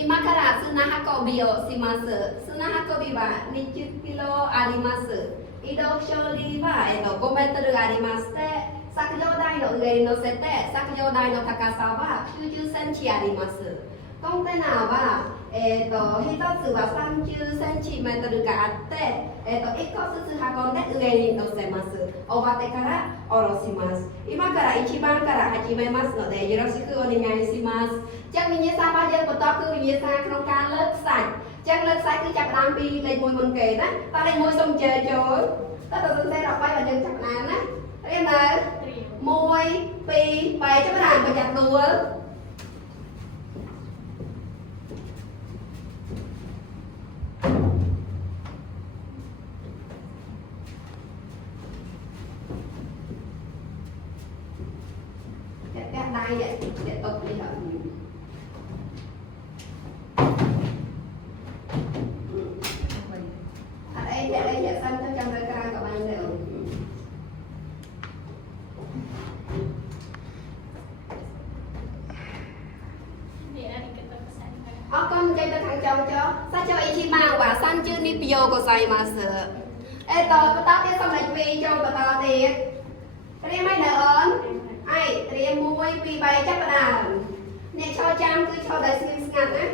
今から砂運びをします。砂運びは20キロあります。移動距離は、5メートルありまして、作業台の上に乗せて、作業台の高さは90センチあります。コンテナは、1つは30センチメートルがあって、1個ずつ運んで上に乗せます。終わってから下ろします。今から1番から始めますので、よろしくお願いします。ចឹងវិញ្ញាសារបស់យើងបន្តគឺវិញ្ញាសាក្នុងការលើកខ្សាច់ចឹងលើកខ្សាច់គឺចាប់ផ្ដើមពីលេខ1មុនគេណាតើលេខ1សូមជើចូលតើទៅសរសេរ13របស់យើងចាប់ផ្ដើមណារៀនទៅ1 2 3ចាប់ផ្ដើមបញ្ចាំដួលដៃដែលតុកនេះអត់អីទេសិនទៅចាំនៅក្រៅក៏បានដែរអរគុណចេញទៅខាងចុងចុះសាច់ចូលអ៊ីជីម៉ាវ៉ាសាន់ជឺនេះពីយោកូសៃម៉ាសបន្តទៀតសម្រាប់2ចូលបន្តទៀតត្រៀមឲ្យនៅអូនឯត្រៀម1 2 3ចាប់ផ្ដើមអ្នកឈរចាំគឺឈរដោយស្ងៀមស្ងាត់ណា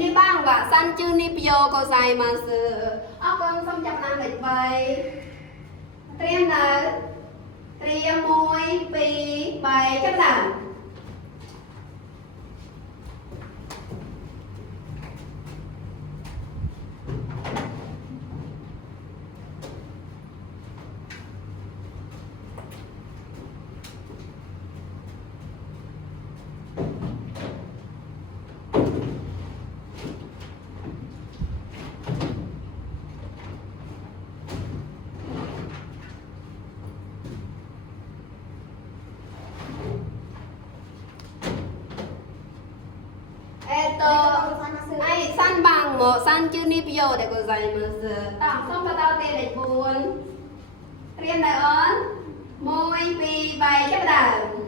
នេះបងវ៉ាសាន់ជឺនេះពីយោកូសៃម៉ាសអរគុណសូមចាប់តាមលេខ3ត្រៀមនៅត្រៀម1 2 3ចាប់តាមសាន់បាំងមកសាន់ជឺនេះពីយោដែលございますតោះសូមបន្តទៀតលេខ4ត្រៀមដែរអូន1 2 3ចាប់ដើម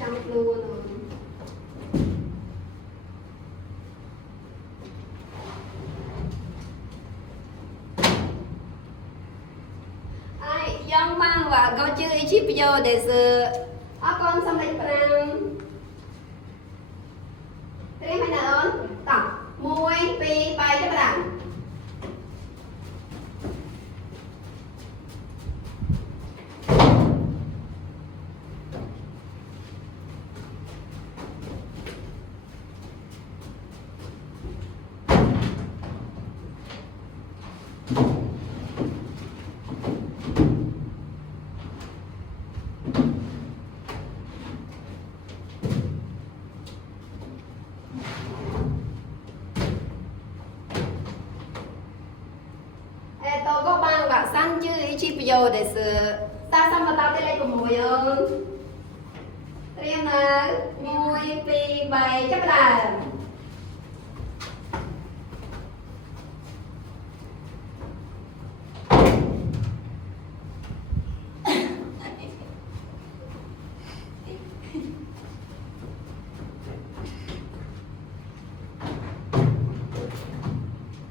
ចាំខ្លួនយ៉ាងម៉ាំងវ៉ាក៏ជឿអ៊ីជីពីយោですអរគុណសម្លេង5ត្រៀមហើយណាអូនតោះ1 2 3ចាប់ផ្ដើមសាន់ជឺអ៊ីជីពីយោですតាសំបន្តទៀតលេខ6អូនត្រៀមនៅ1 2 3ចាប់ផ្ដើម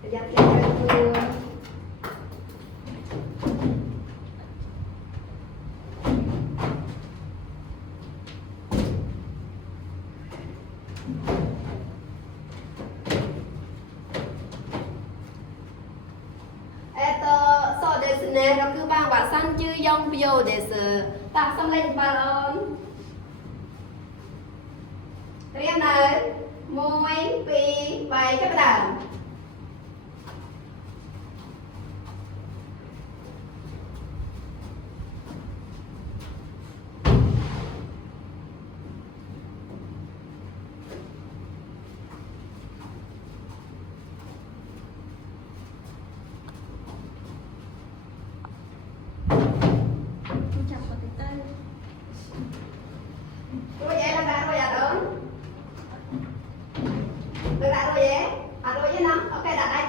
ប្រយ័ត្នគេត្រូវខ្លួនね、6番は34秒です。さあ、xong lên ba lon. Tiếp này, môi, pi, vậy các bạn. Cô vậy làm bạn cô vậy đúng. Được lại rồi vậy? À rồi với nó. Ok đặt tại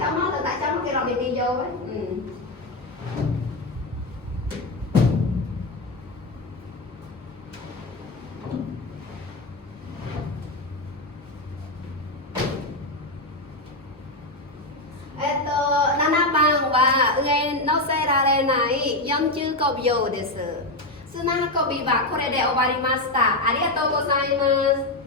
trong nó, tại trong nó kia rồi mình đi vô ấy. Nana bang wa uge no se rare nai yonchu kobyo desu. Tsunaha kobi wa kore de owarimashita. Arigatou gozaimasu.